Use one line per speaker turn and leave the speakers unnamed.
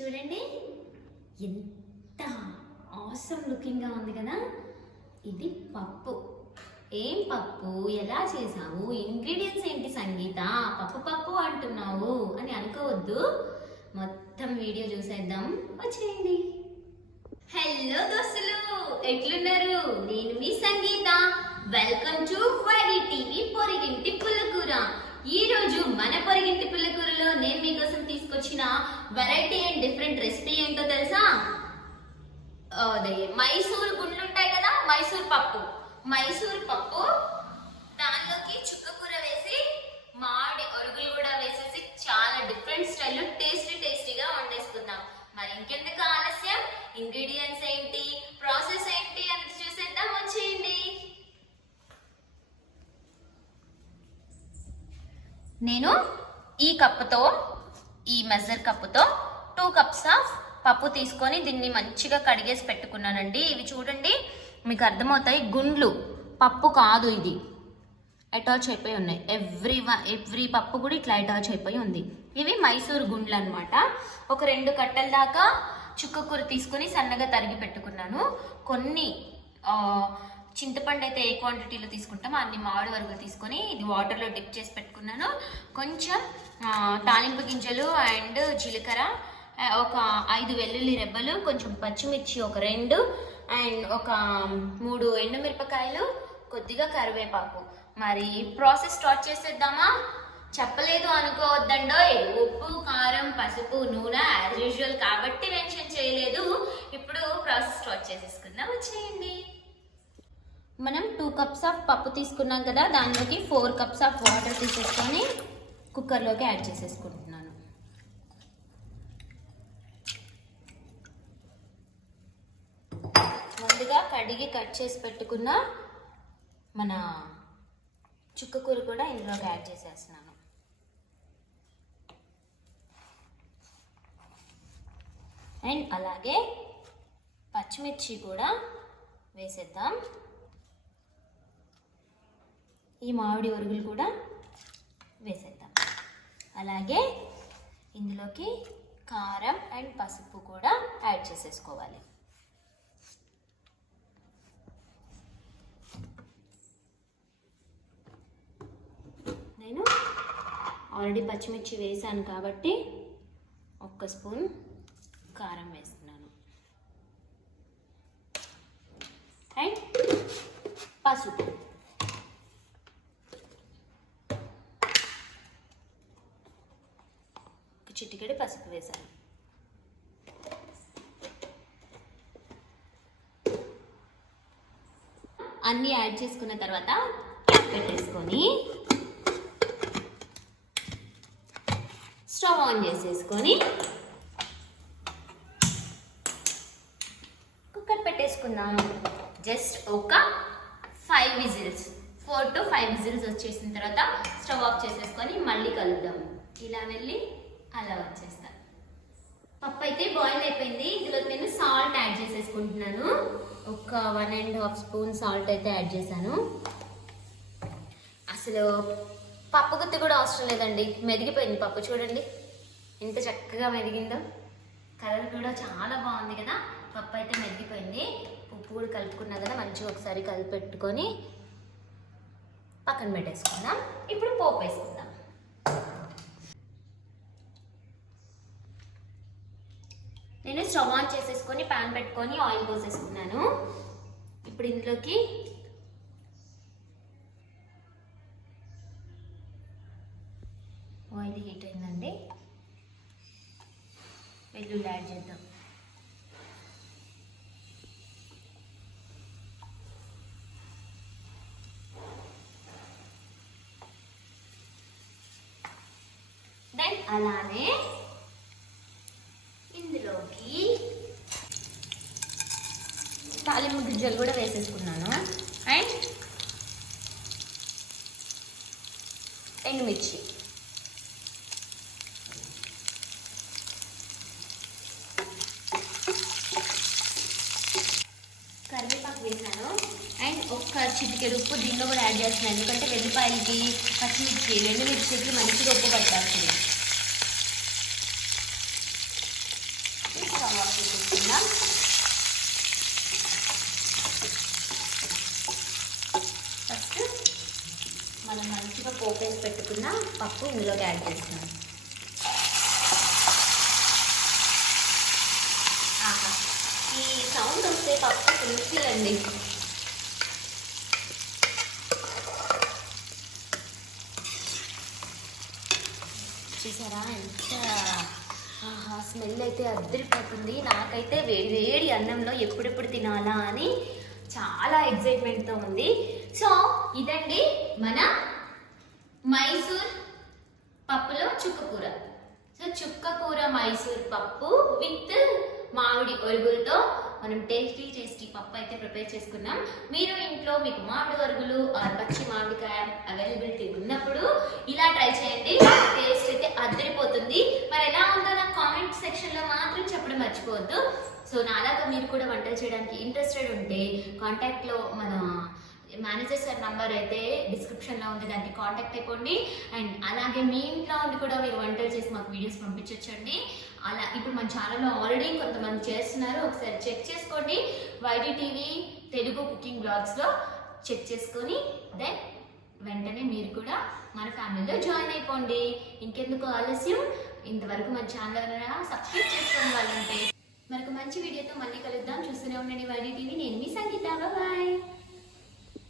చూడండి. ఎంత ఆసమ్ లుకింగ్గా ఉంది కదా. ఇది పప్పు. ఏం పప్పు? ఎలా చేసావు ఇంగ్రీడియంట్స్ ఏంటి సంగీత? పప్పు పప్పు అంటున్నావు అని అనుకోవద్దు. మొత్తం వీడియో చూసేద్దాం. వచ్చేయండి. హలో దోస్తులు ఎట్లున్నారు? నేను మీ Sangeetha. Welcome to YD TV పొరిగింటి పుల్లకూర ఈ రోజు మన పొరిగింటి కోసం తీసుకొచ్చిన వెరైటీ అండ్ డిఫరెంట్ రెసిపీ ఏంటో తెలుసా? అదే మైసూర్ గుండ్లు ఉంటాయి కదా మైసూర్ పప్పు. మైసూర్ పప్పు దానిలోకి చుక్క కూర వేసి మామిడి అరుగులు కూడా వేసేసి చాలా డిఫరెంట్ స్టైల్లో టేస్టీ టేస్టీగా వండేసుకుందాం. మరి ఇంకెందుకు ఆలస్యం? ఇంగ్రీడియంట్స్ ఏంటి? ప్రాసెస్ ఏంటి? అని చూసేద్దాం వచ్చేయండి. నేను ఈ కప్పుతో ఈ మెజర్ కప్పుతో టూ కప్స్ ఆఫ్ పప్పు తీసుకొని దీన్ని మంచిగా కడిగేసి పెట్టుకున్నానండి. ఇవి చూడండి మీకు అర్థమవుతాయి. గుండ్లు. పప్పు కాదు ఇది. అటాచ్ అయిపోయి ఉన్నాయి. ఎవ్రీ ఎవ్రీ పప్పు కూడా ఇట్లా అటాచ్ అయిపోయి ఉంది. ఇవి మైసూర్ గుండ్లు అనమాట ఒక రెండు కట్టల దాకా చుక్క కూర తీసుకొని సన్నగా తరిగి పెట్టుకున్నాను. కొన్ని చింతపండు అయితే ఏ క్వాంటిటీలో తీసుకుంటామో అన్ని మామిడి వరకులు తీసుకొని ఇది వాటర్లో డిప్ చేసి పెట్టుకున్నాను. కొంచెం తాలింపు గింజలు అండ్ జీలకర్ర ఒక ఐదు వెల్లుల్లి రెబ్బలు కొంచెం పచ్చిమిర్చి ఒక రెండు అండ్ ఒక మూడు ఎండుమిరపకాయలు కొద్దిగా కరివేపాకు. మరి ప్రాసెస్ స్టార్ట్ చేసేద్దామా? చెప్పలేదు అనుకోవద్దండో ఉప్పు కారం పసుపు నూనె యాజ్ యూజువల్ కాబట్టి మెన్షన్ చేయలేదు. ఇప్పుడు ప్రాసెస్ స్టార్ట్ చేసేసుకుందాం. వచ్చేయండి. మనం టూ కప్స్ ఆఫ్ పప్పు తీసుకున్నాం కదా దానిలోకి ఫోర్ కప్స్ ఆఫ్ వాటర్ తీసేసుకొని కుక్కర్లోకి యాడ్ చేసేసుకుంటున్నాను. ముందుగా కడిగి కట్ చేసి పెట్టుకున్న మన చుక్క కూర కూడా ఇందులోకి యాడ్ చేసేస్తున్నాను. అండ్ అలాగే పచ్చిమిర్చి కూడా వేసేద్దాం. ఈ మామిడి ఒరుగులు కూడా వేసేద్దాం. అలాగే ఇందులోకి కారం అండ్ పసుపు కూడా యాడ్ చేసేసుకోవాలి. నేను ఆల్రెడీ పచ్చిమిర్చి వేసాను కాబట్టి ఒక్క స్పూన్ కారం వేస్తున్నాను. అండ్ పసుపు. చిటికెడు పసుపు వేసాను అన్నీ యాడ్ చేసుకున్న తర్వాత పెట్టేసుకొని స్టవ్ ఆన్ చేసేసుకొని కుక్కర్ పెట్టేసుకుందాం. జస్ట్ ఒక five whistles four to five whistles వచ్చేసిన తర్వాత స్టవ్ ఆఫ్ చేసేసుకొని మళ్ళీ కలుద్దాం. ఇలా వెళ్ళి అలా వచ్చేస్తా. పప్పు అయితే బాయిల్ అయిపోయింది. ఇందులో నేను సాల్ట్ యాడ్ చేసేసుకుంటున్నాను. ఒక one and half spoon salt అయితే యాడ్ చేశాను. అసలు పప్పు గుత్తి కూడా అవసరం లేదండి. మెదిగిపోయింది పప్పు చూడండి. ఎంత చక్కగా మెదిగిందో. కలర్ కూడా చాలా బాగుంది కదా. పప్పు అయితే మెదిగిపోయింది. ఉప్పు కూడా కలుపుకున్నా కదా మంచిగా ఒకసారి కలిపెట్టుకొని పక్కన పెట్టేసుకుందాం. ఇప్పుడు పోపు వేసుకుందాం నేను స్టవ్ ఆన్ చేసేసుకొని పాన్ పెట్టుకొని ఆయిల్ పోసేసుకున్నాను. ఇప్పుడు ఇందులోకి ఆయిల్ హీట్ అయిందండి. వెల్లుల్లి యాడ్ చేద్దాం. దెన్ అలానే ఇందులోకి తాలింపు గింజలు కూడా వేసేసుకున్నాను. అండ్ ఎండుమిర్చి. కరివేపాకు వేసాను. అండ్ ఒక్క చిటికెడు ఉప్పు దీనిలో కూడా యాడ్ చేస్తున్నాను. ఎందుకంటే వెల్లిపాయలకి పచ్చిమిర్చి ఎండుమిర్చికి మంచిగా ఉప్పు పట్టాల్సింది. పెట్టుకున్న పప్పు ఇందులోకి యాడ్ చేస్తున్నాను. ఆహా. ఈ సౌండ్ వస్తే పప్పు ఫుల్ఫిల్ అండి. చూసారా? ఎంత ఆహా స్మెల్ అయితే అద్దరిపోతుంది. నాకైతే వేడి వేడి అన్నంలో ఎప్పుడెప్పుడు తినాలా అని చాలా ఎగ్జైట్మెంట్తో ఉంది. సో ఇదండి మన మైసూర్ పప్పులో చుక్క కూర. సో చుక్క కూర మైసూర్ పప్పు విత్ మామిడి ఒరుగులతో మనం టేస్టీ టేస్టీ పప్పు అయితే ప్రిపేర్ చేసుకున్నాం. మీరు ఇంట్లో మీకు మామిడి ఒరుగులు ఆర్ పచ్చి మామిడికాయ అవైలబిలిటీ ఉన్నప్పుడు ఇలా ట్రై చేయండి. టేస్ట్ అయితే అద్దరిపోతుంది. మరి ఎలా ఉందో నా కామెంట్ సెక్షన్లో మాత్రం చెప్పడం మర్చిపోవద్దు. సో నాలాగా మీరు కూడా వంటలు చేయడానికి ఇంట్రెస్టెడ్ ఉంటే కాంటాక్ట్లో మన మేనేజర్ సార్ నంబర్ అయితే డిస్క్రిప్షన్లో ఉంది దానికి కాంటాక్ట్ అయిపోండి. అండ్ అలాగే మీ ఇంట్లో ఉండి కూడా మీరు వంటలు చేసి మాకు వీడియోస్ పంపించవచ్చండి అలా ఇప్పుడు మన ఛానల్లో ఆల్రెడీ కొంతమంది చేస్తున్నారు ఒకసారి చెక్ చేసుకోండి. వైడి టీవీ తెలుగు కుకింగ్ బ్లాగ్స్లో చెక్ చేసుకొని దెన్ వెంటనే మీరు కూడా మన ఫ్యామిలీలో జాయిన్ అయిపోండి. ఇంకెందుకు ఆలస్యం? ఇంతవరకు మన ఛానల్ సబ్స్క్రైబ్ చేసుకోండి వాళ్ళంటే మరొక మంచి వీడియోతో మళ్ళీ కలుద్దాం. చూస్తూనే ఉండండి వైడి టీవీ నేను మీ సంగీత. బాయ్